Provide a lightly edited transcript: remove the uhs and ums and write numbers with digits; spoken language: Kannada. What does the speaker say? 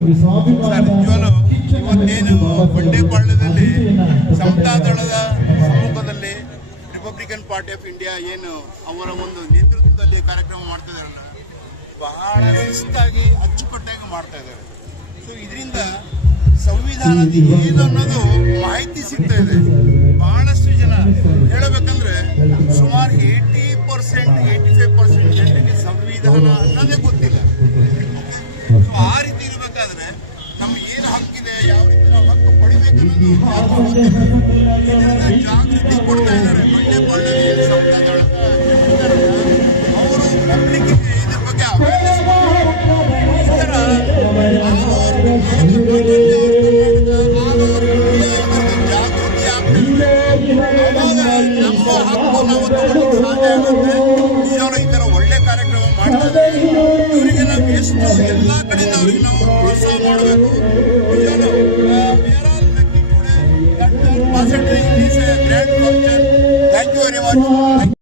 ಸರ್ ನಿಜವಾಗ್ಲೂ ಇವತ್ತೇನು ಬಂಡೆಪಾಳ್ಯದಲ್ಲಿ ಸಮತಾದಳದ ಸಮ್ಮುಖದಲ್ಲಿ ರಿಪಬ್ಲಿಕನ್ ಪಾರ್ಟಿ ಆಫ್ ಇಂಡಿಯಾ ಏನು ಅವರ ಒಂದು ನೇತೃತ್ವದಲ್ಲಿ ಕಾರ್ಯಕ್ರಮ ಮಾಡ್ತಾ ಇದಾರಲ್ಲ, ಬಹಳ ಶಿಸ್ತಾಗಿ ಅಚ್ಚುಕಟ್ಟಾಗಿ ಮಾಡ್ತಾ ಇದ್ದಾರೆ. ಸೊ ಇದರಿಂದ ಸಂವಿಧಾನದ ಏನು ಅನ್ನೋದು ಮಾಹಿತಿ ಸಿಗ್ತಾ ಇದೆ. ಬಹಳಷ್ಟು ಜನ ಹೇಳಬೇಕಂದ್ರೆ ಸುಮಾರು 85% ಜನರಿಗೆ ಸಂವಿಧಾನ ಅನ್ನೋದೇ ಗೊತ್ತಿಲ್ಲ. ಸೊ ಆ ರೀತಿ ಇರಬೇಕಾದ್ರೆ ನಮ್ಗೆ ಏನು ಹಕ್ಕಿದೆ, ಯಾವ ರೀತಿ ನಾವು ಹಕ್ಕು ಪಡಿಬೇಕನ್ನೋದು ಜಾಗೃತಿ ಕೊಡ್ತಾ ಇದ್ದಾರೆ. ಬಂಡೆಪಾಳ್ಯದಲ್ಲಿ ಸಮತಾದಳದ ಅವರು ಪಬ್ಲಿಕ್ಗೆ ಇದ್ರ ಬಗ್ಗೆ ಅವೇರ್ನೆಸ್ ಈ ಥರ ಜಾಗೃತಿ ಆಗ್ತಿದೆ. ಅವಾಗ ನಮ್ಮ ಹಕ್ಕು ನಾವು ತಗೊಳ್ಳಿಕ್ಕೆ ಸಾಧ್ಯ ಆಗುತ್ತೆ. ನಿಜವಾಗ್ಲೂ ಈ ಥರ ಒಳ್ಳೆ ಕಾರ್ಯಕ್ರಮ ಮಾಡ್ತಾ ಇದ್ದಾರೆ. ಇವರಿಗೆ ನಾವು ಎಷ್ಟು ಎಲ್ಲ ಕಡೆಯಿಂದ ಅವ್ರಿಗೆ ನಾವು ಪ್ರೋತ್ಸಾಹ ಮಾಡಬೇಕು. ನಿಜವಾಗ್ಲೂ ಥ್ಯಾಂಕ್ ಯು ವೆರಿ ಮಚ್.